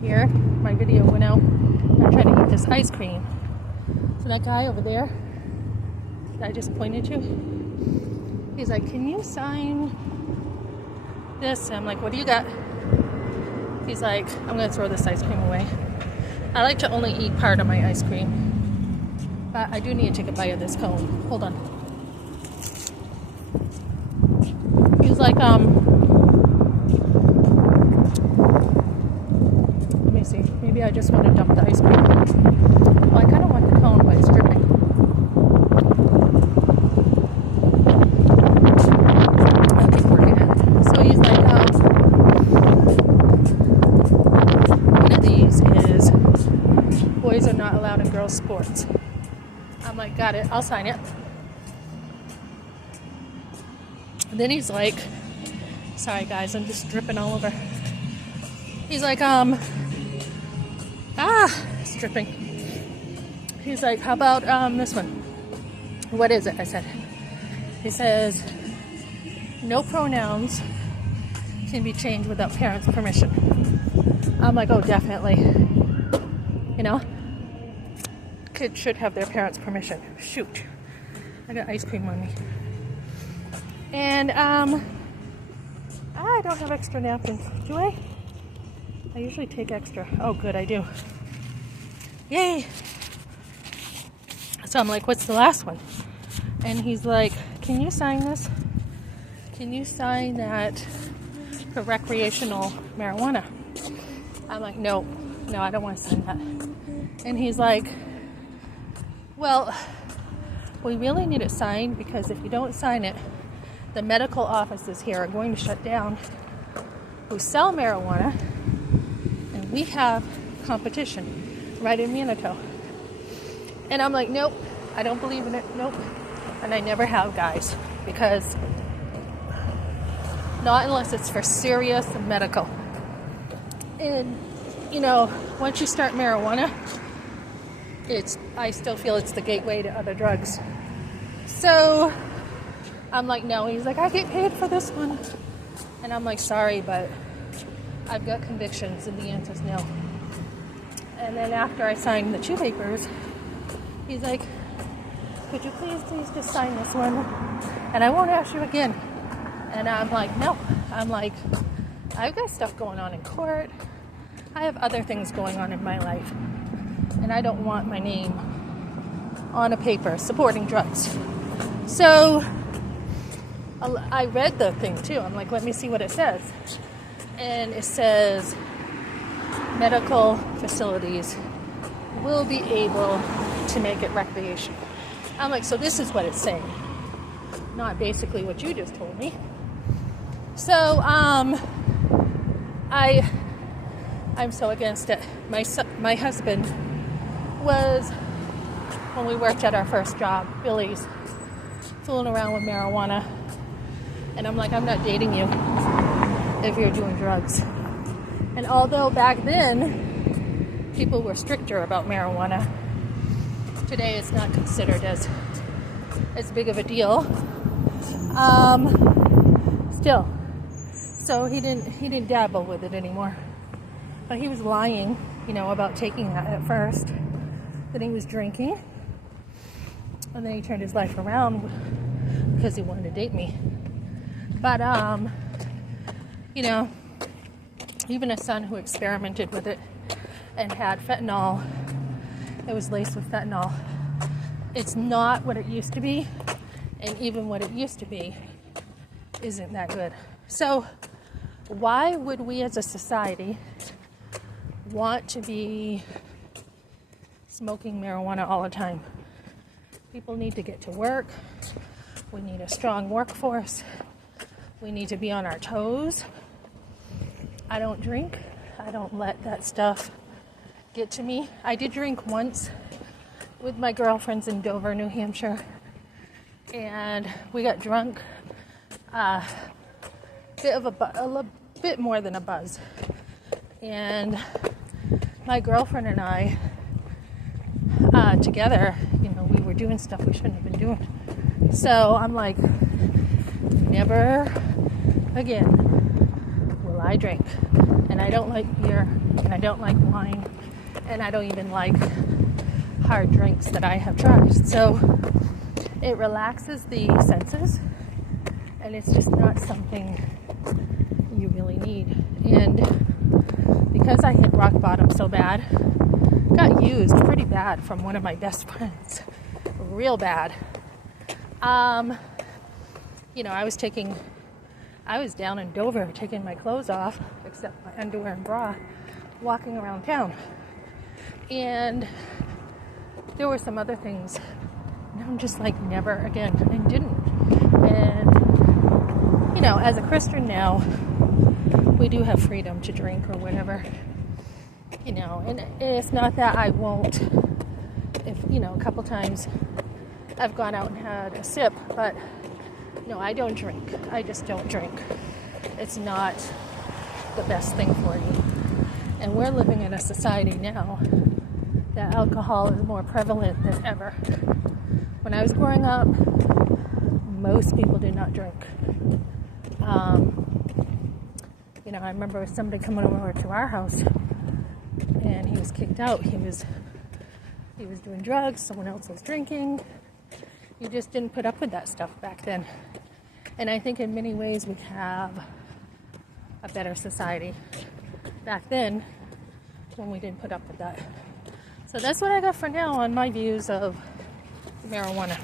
Here, my video went out. I'm trying to eat this ice cream. So that guy over there that I just pointed to, he's like, can you sign this? And I'm like, what do you got? He's like, I'm gonna throw this ice cream away. I like to only eat part of my ice cream, but I do need to take a bite of this cone. Hold on. He's like, let me see, maybe I just want to dump the ice cream. Well, I kind of want the cone, but it's dripping. I'll keep working it. So he's like, one of these is boys are not allowed in girls' sports. I'm like, got it, I'll sign it. And then he's like, sorry guys, I'm just dripping all over. He's like, it's dripping. He's like, how about this one? What is it? I said. He says, no pronouns can be changed without parents' permission. I'm like, oh, definitely. You know, kids should have their parents' permission. Shoot, I got ice cream on me. And I don't have extra napkins. Do I? I usually take extra. Oh, good, I do. Yay! So I'm like, what's the last one? And he's like, can you sign this? Can you sign that for recreational marijuana? I'm like, no, I don't want to sign that. And he's like, well, we really need it signed because if you don't sign it, the medical offices here are going to shut down who sell marijuana, and we have competition right in Manitou. And I'm like, nope, I don't believe in it, nope. And I never have, guys, because not unless it's for serious medical. And, you know, once you start marijuana, I still feel it's the gateway to other drugs. So I'm like, no. He's like, I get paid for this one. And I'm like, sorry, but I've got convictions. And the answer is no. And then after I signed the 2 papers, he's like, could you please just sign this one? And I won't ask you again. And I'm like, no. I'm like, I've got stuff going on in court. I have other things going on in my life. And I don't want my name on a paper supporting drugs. So I read the thing too. I'm like, let me see what it says. And it says medical facilities will be able to make it recreational. I'm like, so this is what it's saying, not basically what you just told me. So I'm so against it. My husband was, when we worked at our first job, Billy's, fooling around with marijuana. And I'm like, I'm not dating you if you're doing drugs. And although back then people were stricter about marijuana, today it's not considered as big of a deal. Still, so he didn't dabble with it anymore. But he was lying, you know, about taking that at first. Then he was drinking, and then he turned his life around because he wanted to date me. But, you know, even a son who experimented with it and had fentanyl, it was laced with fentanyl. It's not what it used to be, and even what it used to be isn't that good. So why would we as a society want to be smoking marijuana all the time? People need to get to work. We need a strong workforce. We need to be on our toes. I don't drink. I don't let that stuff get to me. I did drink once with my girlfriends in Dover, New Hampshire, and we got drunk. A bit more than a buzz. And my girlfriend and I, together, you know, we were doing stuff we shouldn't have been doing. So I'm like, never again will I drink. And I don't like beer. and I don't like wine, and I don't even like hard drinks that I have tried. So it relaxes the senses, and it's just not something you really need. And because I hit rock bottom so bad, got used pretty bad from one of my best friends, real bad. I was down in Dover taking my clothes off, except my underwear and bra, walking around town. And there were some other things. And I'm just like, never again. And didn't. And, as a Christian now, we do have freedom to drink or whatever. And it's not that I won't. If, a couple times I've gone out and had a sip, but no, I don't drink. I just don't drink. It's not the best thing for you. And we're living in a society now that alcohol is more prevalent than ever. When I was growing up, most people did not drink. I remember somebody coming over to our house, and he was kicked out. He was doing drugs. Someone else was drinking. You just didn't put up with that stuff back then. And I think in many ways we have a better society back then when we didn't put up with that. So that's what I got for now on my views of marijuana.